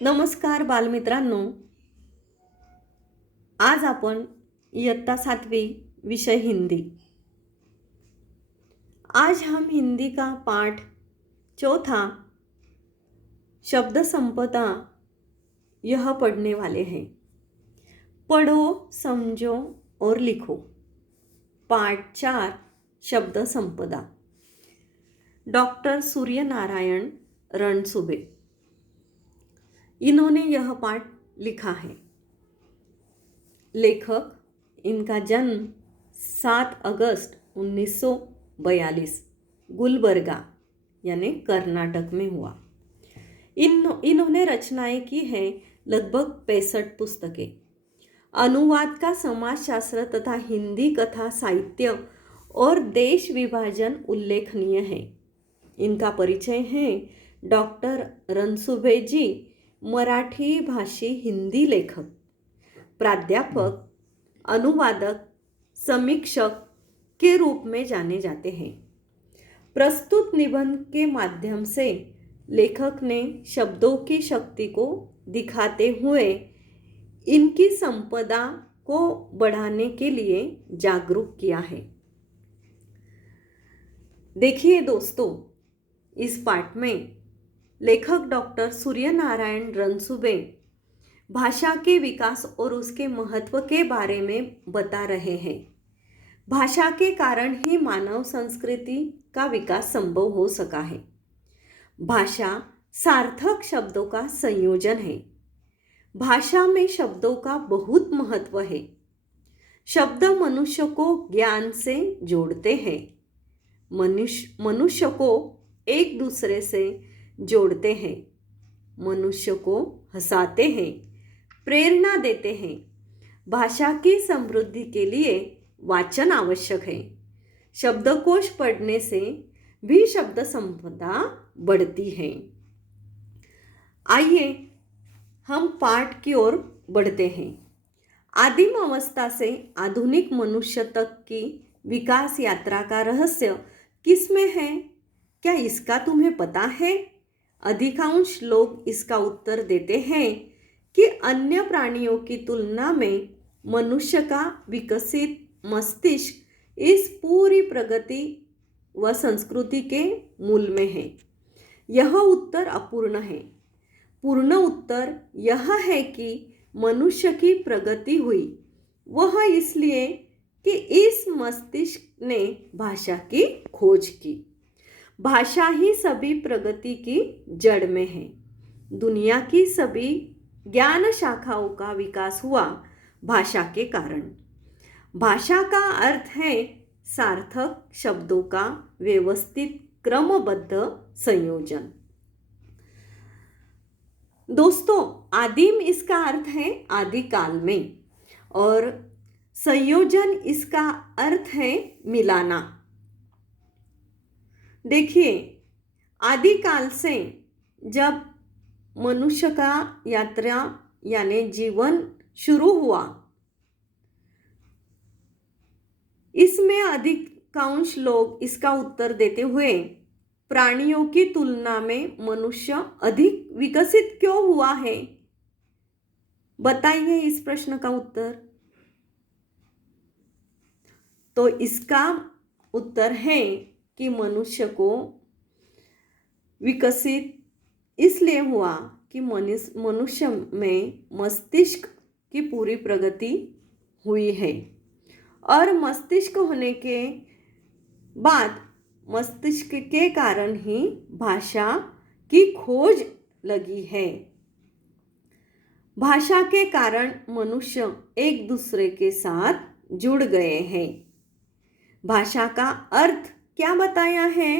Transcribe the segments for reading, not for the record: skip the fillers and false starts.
नमस्कार बालमित्रांनो, आज आपण इयत्ता 7वीं विषय हिंदी। आज हम हिंदी का पाठ चौथा शब्द संपदा यह पढ़ने वाले हैं। पढ़ो, समझो और लिखो। पाठ 4 शब्द संपदा। डॉक्टर सूर्य नारायण रणसुभे, इन्होंने यह पाठ लिखा है। लेखक, इनका जन्म 7 अगस्त 1942 गुलबर्गा यानी कर्नाटक में हुआ। इन्होंने रचनाएं की हैं लगभग 65 पुस्तकें। अनुवाद का समाजशास्त्र तथा हिंदी कथा साहित्य और देश विभाजन उल्लेखनीय है। इनका परिचय है। डॉक्टर रणसुभे जी मराठी भाषी हिंदी लेखक, प्राध्यापक, अनुवादक, समीक्षक के रूप में जाने जाते हैं। प्रस्तुत निबंध के माध्यम से लेखक ने शब्दों की शक्ति को दिखाते हुए इनकी संपदा को बढ़ाने के लिए जागरूक किया है। देखिए दोस्तों, इस पाठ में लेखक डॉक्टर सूर्य नारायण रणसुभे भाषा के विकास और उसके महत्व के बारे में बता रहे हैं। भाषा के कारण ही मानव संस्कृति का विकास संभव हो सका है। भाषा सार्थक शब्दों का संयोजन है। भाषा में शब्दों का बहुत महत्व है। शब्द मनुष्य को ज्ञान से जोड़ते हैं। मनुष्य को एक दूसरे से जोड़ते हैं। मनुष्य को हंसाते हैं, प्रेरणा देते हैं। भाषा की समृद्धि के लिए वाचन आवश्यक है। शब्दकोश पढ़ने से भी शब्द संपदा बढ़ती है। आइए हम पाठ की ओर बढ़ते हैं। आदिम अवस्था से आधुनिक मनुष्य तक की विकास यात्रा का रहस्य किसमें है? क्या इसका तुम्हें पता है? अधिकांश लोग इसका उत्तर देते हैं कि अन्य प्राणियों की तुलना में मनुष्य का विकसित मस्तिष्क इस पूरी प्रगति व संस्कृति के मूल में है। यह उत्तर अपूर्ण है। पूर्ण उत्तर यह है कि मनुष्य की प्रगति हुई, वह इसलिए कि इस मस्तिष्क ने भाषा की खोज की। भाषा ही सभी प्रगति की जड़ में है। दुनिया की सभी ज्ञान शाखाओं का विकास हुआ भाषा के कारण। भाषा का अर्थ है सार्थक शब्दों का व्यवस्थित क्रमबद्ध संयोजन। दोस्तों, आदिम इसका अर्थ है आदिकाल में, और संयोजन इसका अर्थ है मिलाना। देखिए, आदिकाल से जब मनुष्य का यात्रा यानी जीवन शुरू हुआ, इसमें अधिकांश लोग इसका उत्तर देते हुए प्राणियों की तुलना में मनुष्य अधिक विकसित क्यों हुआ है? बताइए इस प्रश्न का उत्तर। तो इसका उत्तर है कि मनुष्य को विकसित इसलिए हुआ कि मनुष्य में मस्तिष्क की पूरी प्रगति हुई है, और मस्तिष्क होने के बाद मस्तिष्क के कारण ही भाषा की खोज लगी है। भाषा के कारण मनुष्य एक दूसरे के साथ जुड़ गए हैं। भाषा का अर्थ क्या बताया है?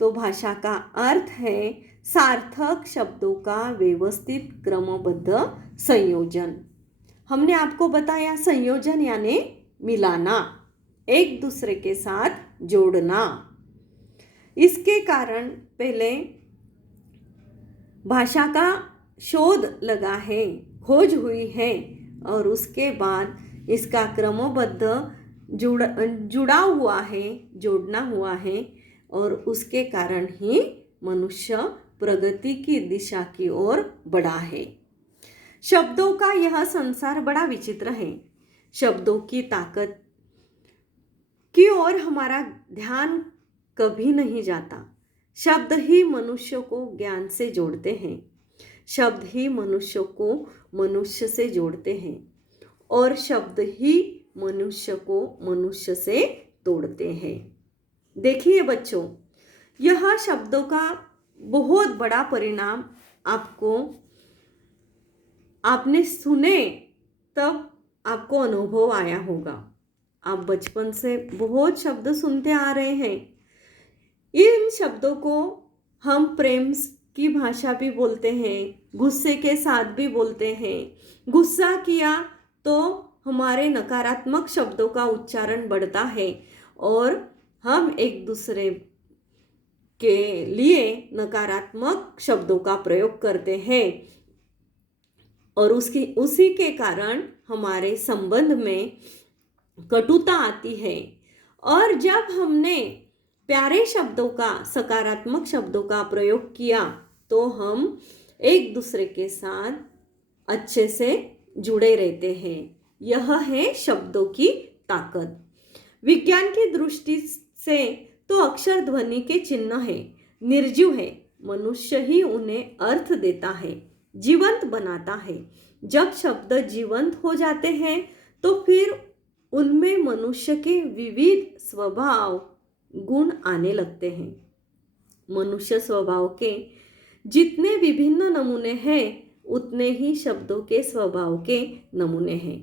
तो भाषा का अर्थ है सार्थक शब्दों का व्यवस्थित क्रमबद्ध संयोजन। हमने आपको बताया संयोजन यानी मिलाना, एक दूसरे के साथ जोड़ना। इसके कारण पहले भाषा का शोध लगा है, खोज हुई है, और उसके बाद इसका क्रमबद्ध जुड़ा हुआ है, जोड़ना हुआ है, और उसके कारण ही मनुष्य प्रगति की दिशा की ओर बढ़ा है। शब्दों का यह संसार बड़ा विचित्र है। शब्दों की ताकत की ओर हमारा ध्यान कभी नहीं जाता। शब्द ही मनुष्य को ज्ञान से जोड़ते हैं। शब्द ही मनुष्य को मनुष्य से जोड़ते हैं और शब्द ही मनुष्य को मनुष्य से तोड़ते हैं। देखिए बच्चों, यह शब्दों का बहुत बड़ा परिणाम आपने सुने तब आपको अनुभव आया होगा। आप बचपन से बहुत शब्द सुनते आ रहे हैं। इन शब्दों को हम प्रेम की भाषा भी बोलते हैं, गुस्से के साथ भी बोलते हैं। गुस्सा किया तो हमारे नकारात्मक शब्दों का उच्चारण बढ़ता है और हम एक दूसरे के लिए नकारात्मक शब्दों का प्रयोग करते हैं और उसी के कारण हमारे संबंध में कटुता आती है। और जब हमने प्यारे शब्दों का, सकारात्मक शब्दों का प्रयोग किया तो हम एक दूसरे के साथ अच्छे से जुड़े रहते हैं। यह है शब्दों की ताकत। विज्ञान की दृष्टि से तो अक्षर ध्वनि के चिन्ह है, निर्जीव है। मनुष्य ही उन्हें अर्थ देता है, जीवंत बनाता है। जब शब्द जीवंत हो जाते हैं तो फिर उनमें मनुष्य के विविध स्वभाव गुण आने लगते हैं। मनुष्य स्वभाव के जितने विभिन्न नमूने हैं उतने ही शब्दों के स्वभाव के नमूने हैं।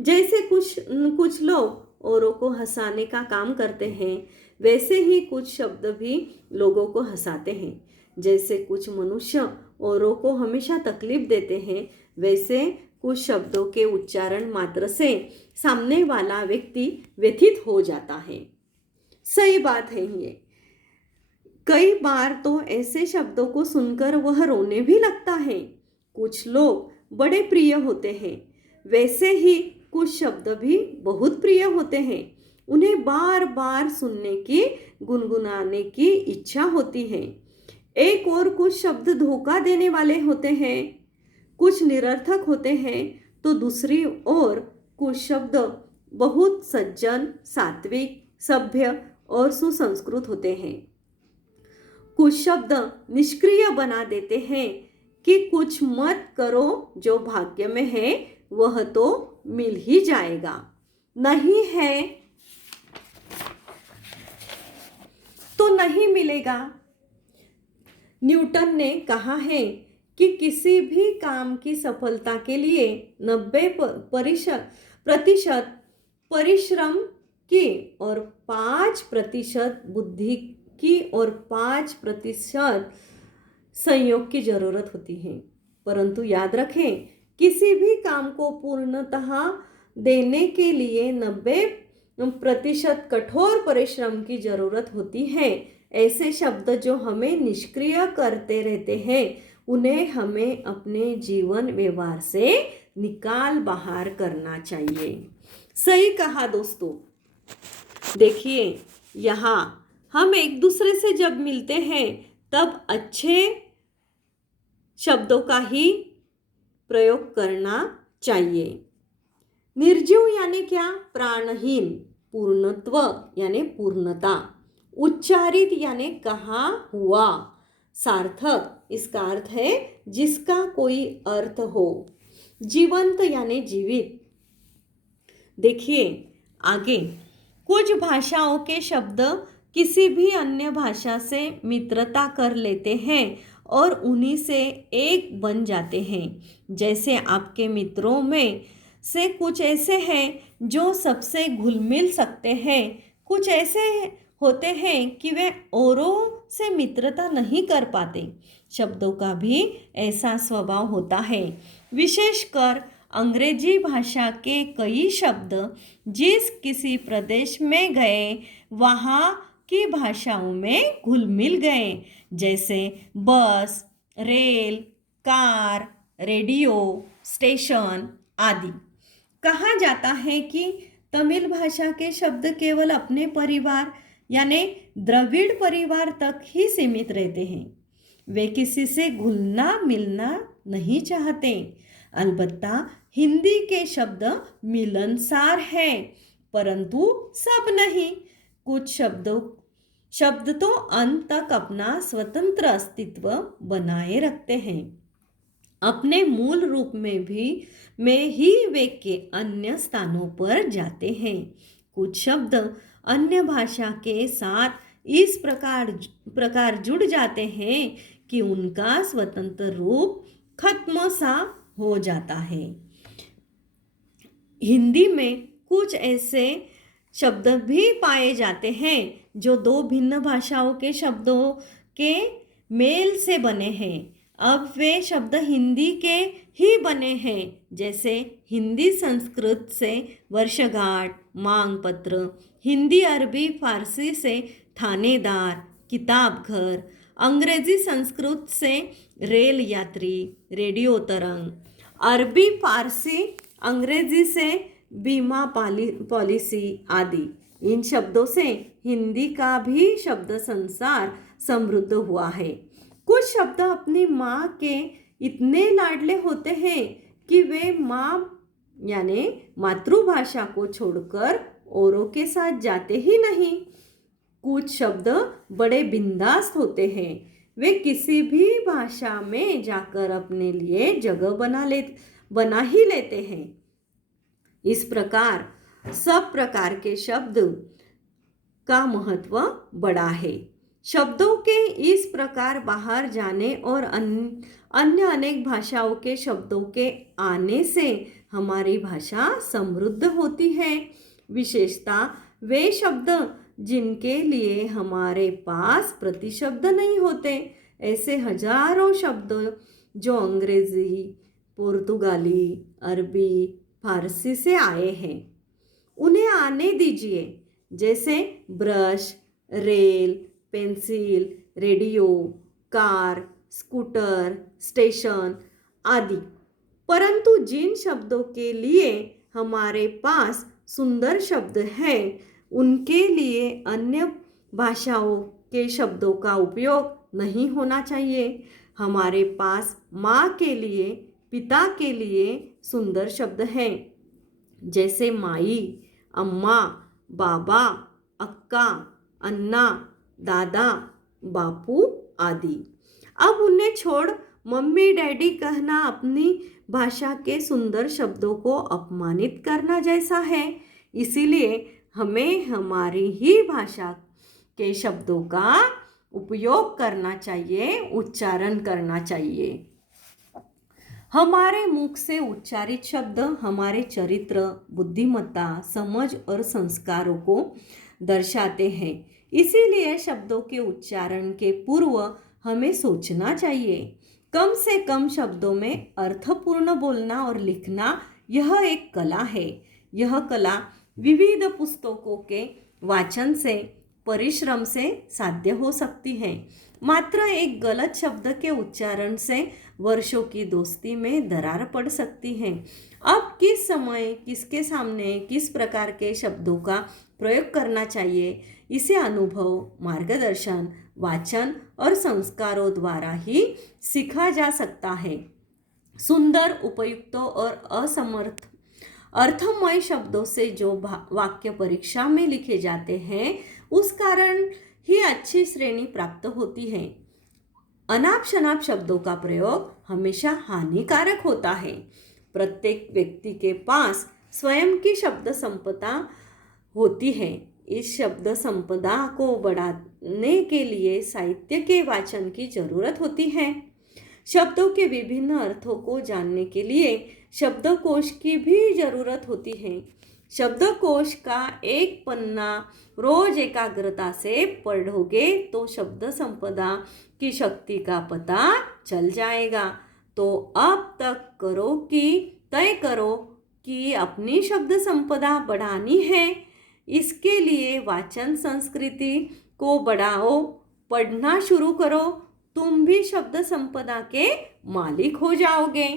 जैसे कुछ लोग औरों को हंसाने का काम करते हैं, वैसे ही कुछ शब्द भी लोगों को हंसाते हैं। जैसे कुछ मनुष्य औरों को हमेशा तकलीफ देते हैं, वैसे कुछ शब्दों के उच्चारण मात्र से सामने वाला व्यक्ति व्यथित हो जाता है। सही बात है ये। कई बार तो ऐसे शब्दों को सुनकर वह रोने भी लगता है। कुछ लोग बड़े प्रिय होते हैं, वैसे ही कुछ शब्द भी बहुत प्रिय होते हैं। उन्हें बार बार सुनने की, गुनगुनाने की इच्छा होती है। एक और कुछ शब्द धोखा देने वाले होते हैं, कुछ निरर्थक होते हैं, तो दूसरी ओर कुछ शब्द बहुत सज्जन, सात्विक, सभ्य और सुसंस्कृत होते हैं। कुछ शब्द निष्क्रिय बना देते हैं कि कुछ मत करो, जो भाग्य में है वह तो मिल ही जाएगा, नहीं है तो नहीं मिलेगा। न्यूटन ने कहा है कि किसी भी काम की सफलता के लिए 90% परिश्रम की और 5% बुद्धि की और 5% संयोग की जरूरत होती है। परंतु याद रखें, किसी भी काम को पूर्णतः देने के लिए 90% कठोर परिश्रम की जरूरत होती है। ऐसे शब्द जो हमें निष्क्रिय करते रहते हैं, उन्हें हमें अपने जीवन व्यवहार से निकाल बाहर करना चाहिए। सही कहा दोस्तों। देखिए, यहाँ हम एक दूसरे से जब मिलते हैं तब अच्छे शब्दों का ही प्रयोग करना चाहिए। निर्जीव यानी क्या? प्राणहीन। पूर्णत्व यानी पूर्णता। उच्चारित यानी कहा हुआ। सार्थक, इसका अर्थ है जिसका कोई अर्थ हो। जीवंत यानी जीवित। देखिए आगे, कुछ भाषाओं के शब्द किसी भी अन्य भाषा से मित्रता कर लेते हैं और उन्हीं से एक बन जाते हैं। जैसे आपके मित्रों में से कुछ ऐसे हैं जो सबसे घुल मिल सकते हैं, कुछ ऐसे होते हैं कि वे औरों से मित्रता नहीं कर पाते। शब्दों का भी ऐसा स्वभाव होता है। विशेषकर अंग्रेजी भाषा के कई शब्द जिस किसी प्रदेश में गए वहाँ की भाषाओं में घुल मिल गए। जैसे बस, रेल, कार, रेडियो, स्टेशन आदि। कहा जाता है कि तमिल भाषा के शब्द केवल अपने परिवार यानी द्रविड़ परिवार तक ही सीमित रहते हैं। वे किसी से घुलना मिलना नहीं चाहते। अलबत्ता हिंदी के शब्द मिलनसार हैं, परंतु सब नहीं। कुछ शब्द तो अंत तक अपना स्वतंत्र अस्तित्व बनाए रखते हैं, अपने मूल रूप में ही वे के अन्य स्थानों पर जाते हैं। कुछ शब्द अन्य भाषा के साथ इस प्रकार जुड़ जाते हैं कि उनका स्वतंत्र रूप खत्म सा हो जाता है। हिंदी में कुछ ऐसे शब्द भी पाए जाते हैं जो दो भिन्न भाषाओं के शब्दों के मेल से बने हैं। अब वे शब्द हिंदी के ही बने हैं, जैसे हिंदी संस्कृत से वर्षगांठ, मांग पत्र, हिंदी अरबी फारसी से थानेदार, किताब घर, अंग्रेजी संस्कृत से रेल यात्री, रेडियो तरंग, अरबी फारसी अंग्रेजी से बीमा पॉलिसी आदि। इन शब्दों से हिंदी का भी शब्द संसार समृद्ध हुआ है। कुछ शब्द अपनी माँ के इतने लाडले होते हैं कि वे माँ यानी मातृभाषा को छोड़कर औरों के साथ जाते ही नहीं। कुछ शब्द बड़े बिंदास होते हैं, वे किसी भी भाषा में जाकर अपने लिए जगह बना ही लेते हैं। इस प्रकार सब प्रकार के शब्द का महत्व बड़ा है। शब्दों के इस प्रकार बाहर जाने और अन्य अनेक भाषाओं के शब्दों के आने से हमारी भाषा समृद्ध होती है। विशेषता वे शब्द जिनके लिए हमारे पास प्रतिशब्द नहीं होते, ऐसे हजारों शब्द जो अंग्रेजी, पुर्तगाली, अरबी, फारसी से आए हैं, उन्हें आने दीजिए, जैसे brush, rail, pencil, radio, car, scooter, station आदि। परंतु जिन शब्दों के लिए हमारे पास सुंदर शब्द हैं, उनके लिए अन्य भाषाओं के शब्दों का उपयोग नहीं होना चाहिए। हमारे पास माँ के लिए, पिता के लिए सुंदर शब्द हैं, जैसे माई, अम्मा, बाबा, अक्का, अन्ना, दादा, बापू आदि। अब उन्हें छोड़ मम्मी डैडी कहना अपनी भाषा के सुंदर शब्दों को अपमानित करना जैसा है। इसीलिए हमें हमारी ही भाषा के शब्दों का उपयोग करना चाहिए, उच्चारण करना चाहिए। हमारे मुख से उच्चारित शब्द हमारे चरित्र, बुद्धिमत्ता, समझ और संस्कारों को दर्शाते हैं। इसीलिए शब्दों के उच्चारण के पूर्व हमें सोचना चाहिए। कम से कम शब्दों में अर्थपूर्ण बोलना और लिखना यह एक कला है। यह कला विविध पुस्तकों के वाचन से, परिश्रम से साध्य हो सकती है। मात्र एक गलत शब्द के उच्चारण से वर्षों की दोस्ती में दरार पड़ सकती है। अब किस समय किसके सामने किस प्रकार के शब्दों का प्रयोग करना चाहिए, इसे अनुभव, मार्गदर्शन, वाचन और संस्कारों द्वारा ही सीखा जा सकता है। सुंदर, उपयुक्त और अर्थमय शब्दों से जो वाक्य परीक्षा में लिखे जाते हैं, उस कारण ही अच्छी श्रेणी प्राप्त होती है। अनाप शनाप शब्दों का प्रयोग हमेशा हानिकारक होता है। प्रत्येक व्यक्ति के पास स्वयं की शब्द संपदा होती है। इस शब्द संपदा को बढ़ाने के लिए साहित्य के वाचन की जरूरत होती है। शब्दों के विभिन्न अर्थों को जानने के लिए शब्दकोश की भी जरूरत होती है। शब्दकोश का एक पन्ना रोज एकाग्रता से पढ़ोगे तो शब्द संपदा की शक्ति का पता चल जाएगा। तो अब तय करो कि अपनी शब्द संपदा बढ़ानी है। इसके लिए वाचन संस्कृति को बढ़ाओ, पढ़ना शुरू करो, तुम भी शब्द संपदा के मालिक हो जाओगे।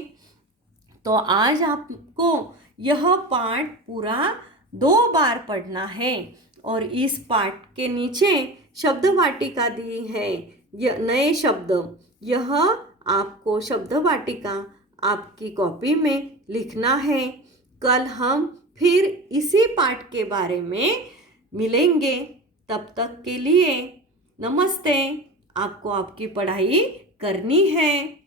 तो आज आपको यह पाठ पूरा 2 बार पढ़ना है और इस पाठ के नीचे शब्द वाटिका दी है। यह नए शब्द यह आपको शब्द वाटिका आपकी कॉपी में लिखना है। कल हम फिर इसी पाठ के बारे में मिलेंगे। तब तक के लिए नमस्ते। आपको आपकी पढ़ाई करनी है।